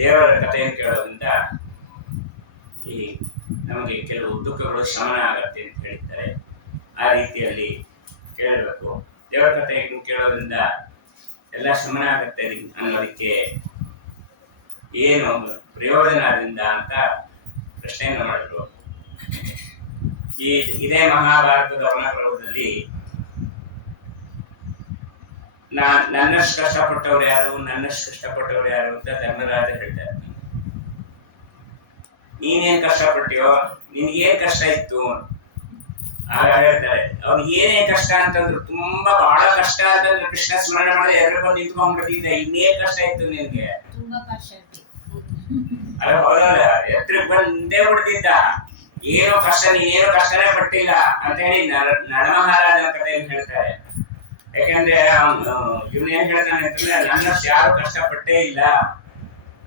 ದೇವರ ಕಥೆಯನ್ನು ಕೇಳೋದ್ರಿಂದ ಈ ನಮಗೆ ಕೆಲವು ದುಃಖಗಳು ಶಮನ ಆಗತ್ತೆ ಅಂತ ಹೇಳಿದ್ದಾರೆ. ಆ ರೀತಿಯಲ್ಲಿ ಕೇಳಬೇಕು. ದೇವರ ಕಥೆಯನ್ನು ಕೇಳೋದ್ರಿಂದ ಎಲ್ಲ ಶಮನ ಆಗತ್ತೆ ಅನ್ನೋದಕ್ಕೆ ಏನು ಪ್ರಯೋಜನ ಅದರಿಂದ ಅಂತ ಪ್ರಶ್ನೆಯನ್ನು ಮಾಡಿದ್ರು. ಇದೇ ಮಹಾಭಾರತದ ವರ್ಣಪರ್ವದಲ್ಲಿ ನನ್ನಷ್ಟು ಕಷ್ಟಪಟ್ಟವ್ರು ಯಾರು, ನನ್ನಷ್ಟು ಕಷ್ಟಪಟ್ಟವ್ರು ಯಾರು ಅಂತ ಧರ್ಮರಾಜ ಹೇಳ್ತಾರೆ. ನೀನೇನ್ ಕಷ್ಟಪಟ್ಟಿಯೋ, ನಿನ್ಗೇನ್ ಕಷ್ಟ ಇತ್ತು? ಆಗ ಹೇಳ್ತಾರೆ, ಅವ್ರು ಏನೇ ಕಷ್ಟ ಅಂತಂದ್ರು, ತುಂಬಾ ಬಹಳ ಕಷ್ಟ ಅಂತಂದ್ರೆ ಕೃಷ್ಣ ಸ್ಮರಣೆ ಮಾಡಿದ್ರೆ ಎದುರು ಬಂದು ನಿಂತ್ಕೊಂಡ್ಬಿಟ್ಟಿದ್ದೆ. ಇನ್ನೇನ್ ಕಷ್ಟ ಇತ್ತು ನಿನ್ಗೆ? ಅಲ್ಲ ಹೌದಲ್ಲ, ಎದುರು ಬಂದೇ ಬಿಡ್ತಿದ್ದ. ಏನೋ ಕಷ್ಟ, ನೀನೇನೋ ಕಷ್ಟನೇ ಪಟ್ಟಿಲ್ಲ ಅಂತ ಹೇಳಿ ನಳಮಹಾರಾಜನ ಕಥೆಯನ್ನು ಹೇಳ್ತಾರೆ. ಯಾಕಂದ್ರೆ ಇವನು ಏನ್ ಹೇಳ್ತಾನೆ ಅಂತಂದ್ರೆ, ನನ್ನಷ್ಟು ಯಾರು ಕಷ್ಟಪಟ್ಟೇ ಇಲ್ಲ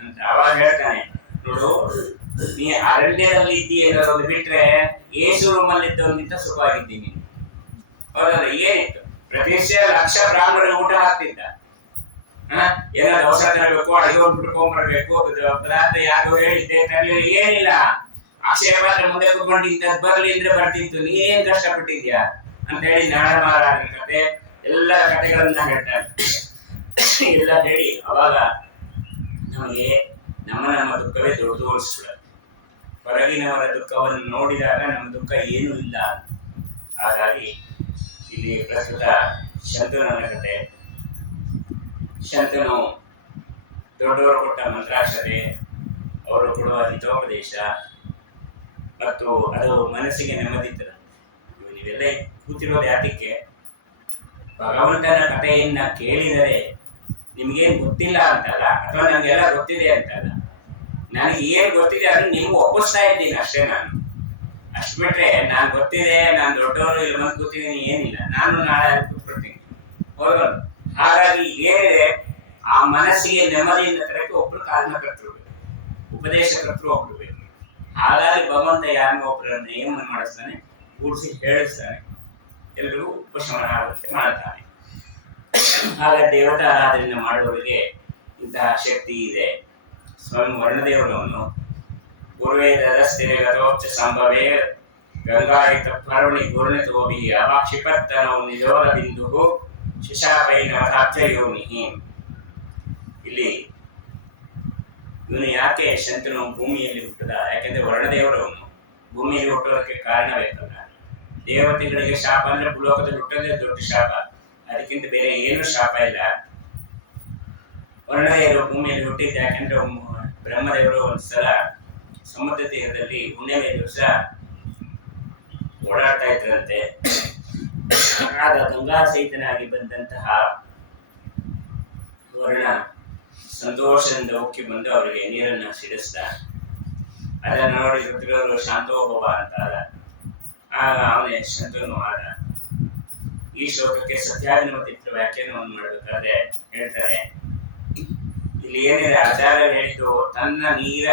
ಅಂತ. ಅವಾಗ ಹೇಳ್ತಾನೆ, ನೋಡು ನೀ ಅರಣ್ಯದಲ್ಲಿ ಇದ್ದೀಯನ್ನೋದು ಬಿಟ್ರೆ ಏಸು ರೂಮಲ್ಲಿ ಇದ್ದವನಿಗಿಂತ ಸುಖವಾಗಿದ್ದೀನಿ. ಹೌದಲ್ಲ? ಏನಿತ್ತು? ಪ್ರತಿಷ್ಠೆ ಲಕ್ಷ ಬ್ರಾಹ್ಮಣರಿಗೆ ಊಟ ಹಾಕ್ತಿದ್ದ. ಏನೋ ದವಸ ತರಬೇಕು, ಅಡಿಗೆ ಬಿಟ್ಕೊಂಡ್ಬರ್ಬೇಕು, ಪದಾರ್ಥ ಯಾರು ಹೇಳಿದ್ದೆ ತರಲಿ, ಏನಿಲ್ಲ. ಅಕ್ಷಯಪಾತ್ರ ಮುಂದೆ ಕೂತ್ಕೊಂಡು ಇಂಥದ್ದು ಬರ್ಲಿ ಅಂದ್ರೆ ಬರ್ತಿತ್ತು. ನೀನೇನ್ ಕಷ್ಟಪಟ್ಟಿದ್ಯಾ ಅಂತ ಹೇಳಿ ನಳಮಹಾರಾಜನ ಕತೆ ಎಲ್ಲ ಕಥೆಗಳನ್ನ ಹೇಳ್ತಾರೆ. ಎಲ್ಲ ಹೇಳಿ ಅವಾಗ ನಮಗೆ ನಮ್ಮ ದುಃಖವೇ ದೊಡ್ಡದು ಅನಿಸ್ಬಿಡುತ್ತೆ. ಹೊರಗಿನವರ ದುಃಖವನ್ನು ನೋಡಿದಾಗ ನಮ್ಮ ದುಃಖ ಏನೂ ಇಲ್ಲ. ಹಾಗಾಗಿ ಇಲ್ಲಿ ಪ್ರಸ್ತುತ ಶಂತನುನ ಕಥೆ. ಶಂತನು ದೊಡ್ಡವರು ಕೊಟ್ಟ ಮಂತ್ರಾಕ್ಷತೆ, ಅವರು ಕೊಡುವ ಹಿತೋಪದೇಶ ಮತ್ತು ಅದು ಮನಸ್ಸಿಗೆ ನೆಮ್ಮದಿ ತರುತ್ತೆ. ನೀವೆಲ್ಲ ಕೂತಿರೋದು ಯಾತಕ್ಕೆ? ಭಗವಂತನ ಕಥೆಯನ್ನ ಕೇಳಿದರೆ ನಿಮ್ಗೇನು ಗೊತ್ತಿಲ್ಲ ಅಂತಲ್ಲ, ಅಥವಾ ನನಗೆಲ್ಲ ಗೊತ್ತಿದೆ ಅಂತಲ್ಲ. ನನಗೆ ಏನು ಗೊತ್ತಿದೆ ಅದನ್ನು ನಿಮ್ಗೆ ಒಪ್ಪಿಸ್ತಾ ಇದ್ದೀನಿ ಅಷ್ಟೇ. ನಾನು ಅಷ್ಟು ಬಿಟ್ರೆ ನಾನು ಗೊತ್ತಿದೆ, ನಾನು ದೊಡ್ಡವರು ಇಲ್ಲಿ ಬಂದು ಕೂತಿದ್ದೀನಿ ಏನಿಲ್ಲ. ನಾನು ನಾಳೆ ಕೂತ್ಕೊಳ್ತೀನಿ, ಹೌದು. ಹಾಗಾಗಿ ಏನಿದೆ ಆ ಮನಸ್ಸಿಗೆ ನೆಮ್ಮದಿಯಿಂದ ತರಕ್ಕೆ ಒಬ್ರು ಕಾರಣ ಕರ್ತೃಬೇಕು, ಉಪದೇಶ ಕರ್ತೃ ಒಬ್ರು ಬೇಕು. ಹಾಗಾಗಿ ಭಗವಂತ ಯಾರನ್ನ ಒಬ್ಬರನ್ನ ನೇಮ ಮಾಡಿಸ್ತಾನೆ, ಕೂಡಿಸಿ ಹೇಳಿಸ್ತಾನೆ, ಎಲ್ಲರಿಗೂ ಉಪಶಮನ ಆಗುತ್ತೆ ಮಾಡ್ತಾನೆ. ಆಗ ದೇವತಾ ಆರಾಧನೆ ಮಾಡುವವರಿಗೆ ಇಂತಹ ಶಕ್ತಿ ಇದೆ. ಸ್ವಯಂ ವರ್ಣದೇವರವನು ಪೂರ್ವೇದ ಸ್ಥಿರಗತೋಚ್ಚ ಸಂಭವೇ ಗಂಗಾಯಿತ ಪರ್ವಣಿ ಗುರುಣಿತೋಭಿ ಅವಾಕ್ಷಿಪತ್ತನೋ ನಿಜೋಲ ಬಿಂದು ಶಿಶಾಪೈನ ಯೋನಿ. ಇಲ್ಲಿ ಇವನು ಯಾಕೆ ಶಂತನು ಭೂಮಿಯಲ್ಲಿ ಹುಟ್ಟದ? ಯಾಕೆಂದ್ರೆ ವರ್ಣದೇವರವನು ಭೂಮಿಯಲ್ಲಿ ಹುಟ್ಟೋದಕ್ಕೆ ಕಾರಣ ಬೇಕಲ್ಲ. ದೇವತೆಗಳಿಗೆ ಶಾಪ ಅಂದ್ರೆ ಭೂಲೋಕದಲ್ಲಿ ಹುಟ್ಟೋದೇ ದೊಡ್ಡ ಶಾಪ, ಅದಕ್ಕಿಂತ ಬೇರೆ ಏನು ಶಾಪ ಇಲ್ಲ. ವರ್ಣದೇವರು ಭೂಮಿಯಲ್ಲಿ ಹುಟ್ಟಿದ್ದ ಯಾಕೆಂದ್ರೆ ಬ್ರಹ್ಮದೇವರು ಒಂದ್ಸಲ ಸಮುದ್ರ ತೀರದಲ್ಲಿ ಹುಣ್ಣಿಮೆ ದಿವಸ ಓಡಾಡ್ತಾ ಇದ್ರಂತೆ. ಆಗ ಗಂಗಾ ಸಹಿತನಾಗಿ ಬಂದಂತಹ ವರ್ಣ ಸಂತೋಷದಿಂದ ಉಕ್ಕಿ ಬಂದು ಅವರಿಗೆ ನೀರನ್ನ ಸಿಡಿಸ್ದ. ಅದನ್ನು ನೋಡಿ ರುದ್ರವರು ಶಾಂತೋಭವ ಅಂತ ಆದ. ಆಗ ಅವನೇ ಶಂತನು ಆದ. ಈ ಶ್ಲೋಕಕ್ಕೆ ಸತ್ಯಾಭಿನವತಿತ್ರ ವ್ಯಾಖ್ಯಾನವನ್ನು ಮಾಡಬೇಕಾದ್ರೆ ಹೇಳ್ತಾರೆ, ಇಲ್ಲಿ ಏನಿದೆ ಆಚಾರ್ಯ ಹೇಳಿದ್ದು ತನ್ನ ನೀರ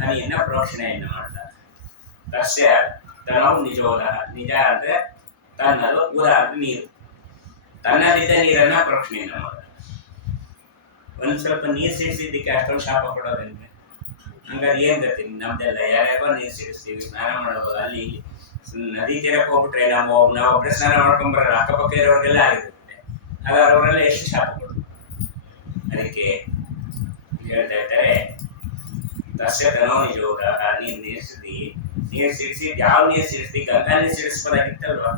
ಹನಿಯನ್ನ ಪ್ರೋಕ್ಷಣೆಯನ್ನು ಮಾಡ್ತಾರೆ. ತಸ್ಯ ತನವು ನಿಜೋದ. ನಿಜ ಅಂದ್ರೆ ತನ್ನದು, ಉದ ಅಂದ್ರೆ ನೀರು. ತನ್ನದಿದ್ದ ನೀರನ್ನ ಪ್ರೋಕ್ಷಣೆಯನ್ನು ಮಾಡ್ತಾರೆ. ಒಂದ್ ಸ್ವಲ್ಪ ನೀರು ಸಿಡಿಸಿದ್ದಕ್ಕೆ ಅಷ್ಟೊಂದು ಶಾಪ ಕೊಡೋದಂದ್ರೆ ಹಂಗಾರೆ ಏನ್ ಗತಿ? ನಮ್ದೆಲ್ಲ ಯಾರ್ಯಾರೋ ನೀರು ಸಿಡಿಸ್ತೀವಿ, ಸ್ನಾನ ಮಾಡೋದು. ಅಲ್ಲಿ ನದಿ ತೀರಕ್ಕೆ ಹೋಗ್ಬಿಟ್ರೆ ನಾವು ಒಬ್ಬರೇ ಸ್ನಾನ ಮಾಡ್ಕೊಂಡ್ಬರೋರು, ಅಕ್ಕಪಕ್ಕ ಇರೋರಿಗೆಲ್ಲ ಆಗಿರುತ್ತೆ. ಹಾಗಾದ್ರೆ ಅವರೆಲ್ಲ ಎಷ್ಟು ಶಾಪ ಕೊಡೋದು? ಅದಕ್ಕೆ ಹೇಳ್ತಾ ಇರ್ತಾರೆ, ತಸ್ಯ ತನೋ ನಿಜೋದ. ನೀರು ಸಿಡಿಸಿ ಯಾವ ನೀರು ಸಿಡಿಸ್ತಿ? ಗಂಗಾ ನೀರು ಸಿಡಿಸ್ಬೋದಾಗಿತ್ತಲ್ವಾ?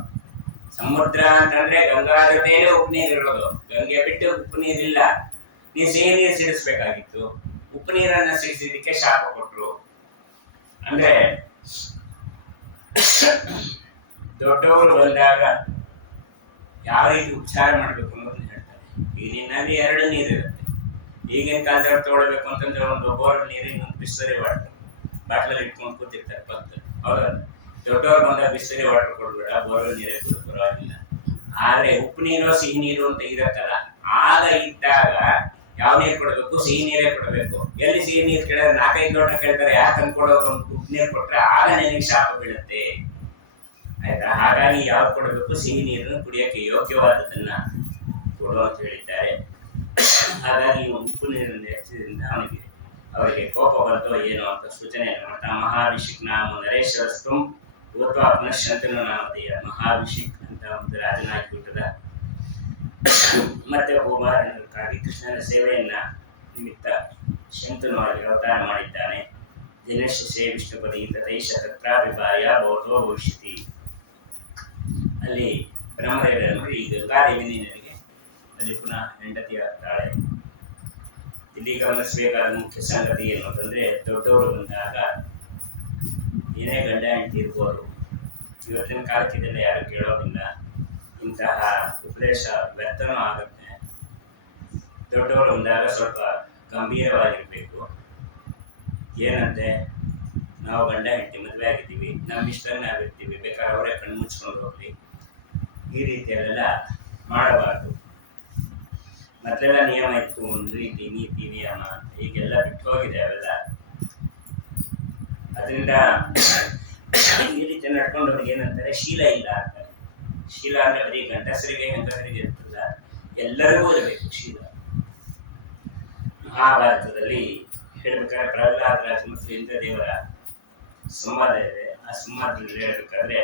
ಸಮುದ್ರ ಅಂತಂದ್ರೆ ಗಂಗಾ ಜೊತೆಯೇ ಉಪ್ಪು ನೀರು ಇರೋದು, ಗಂಗೆ ಬಿಟ್ಟು ಉಪ್ಪು ನೀರಿಲ್ಲ. ನೀರು ಸಿಹಿ ನೀರು ಸಿಡಿಸ್ಬೇಕಾಗಿತ್ತು, ಉಪ್ಪು ನೀರನ್ನ ಸಿಡಿಸಿದ್ದಕ್ಕೆ ಶಾಪ ಕೊಟ್ರು. ಅಂದ್ರೆ ದೊಡ್ಡವರು ಬಂದಾಗ ಯಾವ ರೀತಿ ಉಪಚಾರ ಮಾಡ್ಬೇಕು ಅನ್ನೋದನ್ನ ಹೇಳ್ತಾರೆ. ಈಗಿನಲ್ಲಿ 2 ನೀರಿರುತ್ತೆ. ಈಗಿನ ಕಾಲದವ್ರು ತೊಗೊಳ್ಬೇಕು ಅಂತಂದ್ರೆ ಒಂದು ಬೋರ್ ನೀರು, ಇನ್ನೊಂದು ಬಿಸ್ಲರಿ ವಾಟರ್ ಬಾಟ್ಲಲ್ಲಿ ಇಟ್ಕೊಂಡು ಕೂತಿರ್ತಾರೆ ಪಕ್ಕದಲ್ಲಿ. ಹೌದಾ? ದೊಡ್ಡವ್ರು ಬಂದಾಗ ಬಿಸ್ಲರಿ ವಾಟರ್ ಕೊಡ್ಬೇಡ, ಬೋರ್ವೆಲ್ ನೀರೇ ಕೊಡು, ಪರವಾಗಿಲ್ಲ. ಆದ್ರೆ ಉಪ್ಪು ನೀರು ಸಿಹಿ ನೀರು ಅಂತ ಇರತ್ತಲ್ಲ, ಆಗ ಇದ್ದಾಗ ಯಾವ ನೀರು ಕೊಡಬೇಕು? ಸಿಹಿ ನೀರೇ ಕೊಡಬೇಕು. ಎಲ್ಲಿ ಸಿಹಿ ನೀರು ಕೇಳಿದ್ರೆ 4-5 ಲೋಟ ಕೇಳ್ತಾರೆ, ಯಾಕೆ ತಂದ್ಕೊಡೋರು? ಒಂದು ಉಪ್ಪು ನೀರು ಕೊಟ್ರೆ ಆಗ ನಿನಗೆ ಶಾಪ ಬೀಳುತ್ತೆ, ಆಯ್ತಾ? ಹಾಗಾಗಿ ಯಾವ್ದು ಕೊಡಬೇಕು? ಸಿಹಿ ನೀರನ್ನು ಕುಡಿಯೋಕೆ ಯೋಗ್ಯವಾದದನ್ನ ಕೊಡು ಅಂತ ಹೇಳಿದ್ದಾರೆ. ಹಾಗಾಗಿ ಉಪ್ಪು ನೀರನ್ನು ಹೆಚ್ಚಿದ್ರಿಂದ ಅವರಿಗೆ ಕೋಪ ಬಂತೋ ಏನೋ ಅಂತ ಸೂಚನೆಯನ್ನು ಮಾಡ್ತಾ ಮಹಾಭಿಷಿಕ್ ನಾಮ ನರೇಶ್ವರಸ್ತು ಭೂತ್ವ ಪುನಃಶಂತನು ನಾಮಧೇಯ. ಮಹಾಭಿಷಿಕ್ ಅಂತ ಒಂದು ರಾಜನಾಗಿ ಹುಟ್ಟದ. ಮತ್ತೆ ಭೂಮಾರಕ್ಕಾಗಿ ಕೃಷ್ಣನ ಸೇವೆಯನ್ನ ನಿಮಿತ್ತ ಶಂತನುವಾಗಿ ಅವತಾರ ಮಾಡಿದ್ದಾನೆ. ದಿನಶೇ ವಿಷ್ಣುಪದಿ ತೈಷ ತತ್ರಾಭಿಪಾಯ ಭವತೋ ಭವಿಷ್ಯತಿ. ಅಲ್ಲಿ ಬ್ರಹ್ಮದೇವರನ್ನು ಈ ಗಂಗಾದೇವಿ ನನಗೆ ಅಲ್ಲಿ ಪುನಃ ಹೆಂಡತಿ ಆಗ್ತಾಳೆ. ಇಲ್ಲಿ ಗಮನಿಸಬೇಕಾದ ಮುಖ್ಯ ಸಂಗತಿ ಏನು ಅಂತಂದ್ರೆ, ದೊಡ್ಡವರು ಬಂದಾಗ ಏನೇ ಗಂಡ ಹೆಂಡತಿ ಇರ್ಬೋದು, ಇವತ್ತಿನ ಕಾಲಕ್ಕೆ ಇದೆಲ್ಲ ಯಾರು ಕೇಳೋದಿಲ್ಲ. ಇಂತಹ ಉಪದೇಶ ವ್ಯರ್ಥನೂ ಆಗುತ್ತೆ. ದೊಡ್ಡವರು ಬಂದಾಗ ಸ್ವಲ್ಪ ಗಂಭೀರವಾಗಿರ್ಬೇಕು. ಏನಂತೆ, ನಾವು ಗಂಡ ಹೆಂಡತಿ ಮದುವೆ ಆಗಿದ್ದೀವಿ, ನಮ್ಮ ಇಷ್ಟನೇ ಆಗಿರ್ತೀವಿ, ಬೇಕಾದ್ರೆ ಅವರೇ ಕಣ್ಣು ಮುಚ್ಕೊಂಡು ಹೋಗ್ಲಿ, ಈ ರೀತಿಯಲ್ಲೆಲ್ಲ ಮಾಡಬಾರ್ದು. ಮೊದಲೆಲ್ಲ ನಿಯಮ ಇತ್ತು, ಒಂದು ರೀತಿ ನೀತಿ ನಿಯಮ, ಈಗೆಲ್ಲ ಬಿಟ್ಟು ಹೋಗಿದೆ ಅವೆಲ್ಲ. ಅದರಿಂದ ಈ ರೀತಿ ನಡ್ಕೊಂಡವ್ರಿಗೆ ಏನಂತಾರೆ, ಶೀಲ ಇಲ್ಲ ಅಂತಾರೆ. ಶೀಲ ಅಂದ್ರೆ ಬರೀ ಗಂಡಸರಿಗೆ ಹೆಂಗಸರಿಗೆ ಇರ್ತಲ್ಲ, ಎಲ್ಲರಿಗೂ ಇರಬೇಕು ಶೀಲ. ಮಹಾಭಾರತದಲ್ಲಿ ಹೇಳ್ಬೇಕಾದ್ರೆ ಪ್ರಹ್ಲಾದ ರಾಜ ಮತ್ತು ಇಂದ್ರದೇವರ ಸಂವಾದ ಇದೆ. ಆ ಸಂವಾದದಲ್ಲಿ ಹೇಳ್ಬೇಕಾದ್ರೆ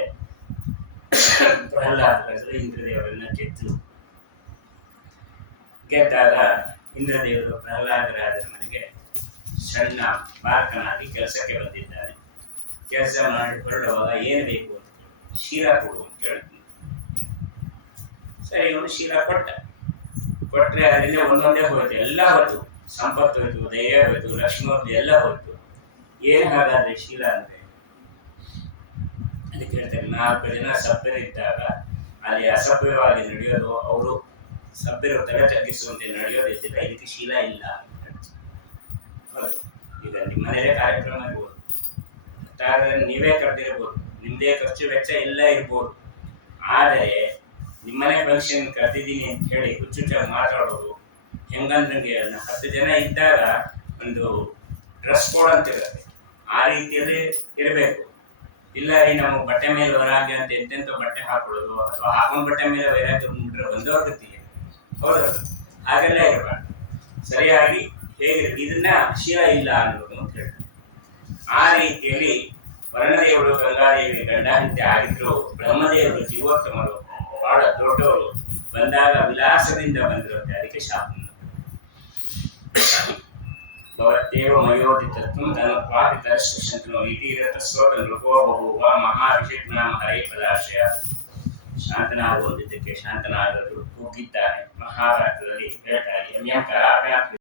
ಪ್ರಹ್ಲಾದ ರಾಜರು ಇಂದ್ರದೇವರನ್ನ ಗೆದ್ದಾಗ ಇಂದ್ರದೇವರು ಪ್ರಹ್ಲಾದ ರಾಜರ ಮನೆಗೆ ಸಣ್ಣ ಬಾಲಕನಾಗಿ ಕೆಲಸಕ್ಕೆ ಬಂದಿದ್ದಾರೆ. ಕೆಲಸ ಮಾಡಿ ಹೊರಡುವಾಗ ಏನು ಬೇಕು ಅಂತ ಶೀಲ ಕೊಡು ಅಂತ ಕೇಳ್ತೀನಿ. ಸರಿ, ಇವನು ಶೀಲ ಕೊಟ್ಟರೆ ಅದರಿಂದ ಒಂದೊಂದೇ ಹೋಯ್ತು, ಎಲ್ಲ ಹೋಯ್ತು, ಸಂಪತ್ತು ಹೋಯ್ತು, ಧೈರ್ಯ ಹೋಯ್ತು, ಲಕ್ಷ್ಮಿ ಹೋಯ್ತು, ಎಲ್ಲ ಹೋಯ್ತು. ಏನು ಹಾಗಾದ್ರೆ ಶೀಲ ಅಂದ್ರೆ? ಅದಕ್ಕೆ ಹೇಳ್ತಾರೆ, 4 ಜನ ಸಭ್ಯರಿದ್ದಾಗ ಅಲ್ಲಿ ಅಸಭ್ಯವಾಗಿ ನಡೆಯೋದು, ಅವರು ಸಭ್ಯರು ತಲೆ ತಗ್ಗಿಸುವಂತೆ ನಡೆಯೋದು ಇದ್ದಿಲ್ಲ, ಇದಕ್ಕೆ ಶೀಲ ಇಲ್ಲ. ಹೌದು, ಈಗ ನಿಮ್ಮ ಮನೆಯಲ್ಲೇ ಕಾರ್ಯಕ್ರಮ ಇರ್ಬೋದು, ನೀವೇ ಕರೆದಿರ್ಬೋದು, ನಿಮ್ಮದೇ ಖರ್ಚು ವೆಚ್ಚ ಎಲ್ಲ ಇರ್ಬೋದು. ಆದರೆ ನಿಮ್ಮನೆ ಫಂಕ್ಷನ್ ಕರೆದಿದ್ದೀನಿ ಅಂತ ಹೇಳಿ ಹುಚ್ಚುಚ್ಚಾಗಿ ಮಾತಾಡೋದು ಹೆಂಗಂದ್ರೆ, 10 ಜನ ಇದ್ದಾಗ ಒಂದು ಡ್ರೆಸ್ ಕೋಡ್ ಅಂತ ಇರುತ್ತೆ, ಆ ರೀತಿಯಲ್ಲಿ ಇರಬೇಕು. ಇಲ್ಲ ರೀ, ನಮಗೆ ಬಟ್ಟೆ ಮೇಲೆ ವೈರಾಗ್ಯ ಅಂತ ಎಂತೆಂಥ ಬಟ್ಟೆ ಹಾಕೊಳ್ಳೋದು, ಅಥವಾ ಹಾಕೊಂಡ್ ಬಟ್ಟೆ ಮೇಲೆ ವೈರಾಗ್ಯ ಬಂದವ್ರ ಗತಿಗೆ, ಹೌದು, ಹಾಗೆಲ್ಲ ಇರಬಾರ್ದು. ಸರಿಯಾಗಿ ಹೇಗೆ ಇದನ್ನ ಶೀಲ ಇಲ್ಲ ಅನ್ನೋದು ಅಂತ ಹೇಳ್ತಾರೆ. ಆ ರೀತಿಯಲ್ಲಿ ವರ್ಣದೇವರು ಗಂಗಾದೇವಿ ಗಂಡ ಹೆಂಡತಿ ಆಗಿದ್ರು, ಬ್ರಹ್ಮದೇವರು ಜೀವೋತ್ತಮರು, ಬಹಳ ದೊಡ್ಡವರು, ಬಂದಾಗ ವಿಲಾಸದಿಂದ ಬಂದಿರುತ್ತೆ, ಅದಕ್ಕೆ ಶಾಪ. ಭವತ್ತೇವ ಮಯೋದಿತತ್ವಂ ಧನಪಾದಿತರಶ್ಚಂತನೋ ಇತಿ ರತಸ್ವತಂತ್ರೋ ಬಹುವ ಮಹಾವಿಷಜ್ಞಾನ ಹರೇ ಪದಾಶಯ. ಶಾಂತನಾಗುವುದಕ್ಕೆ ಶಾಂತನಾಗಲು ಕೂಗಿದ್ದಾನೆ. ಮಹಾಭಾರತದಲ್ಲಿ ಹೇಳ್ತಾರೆ,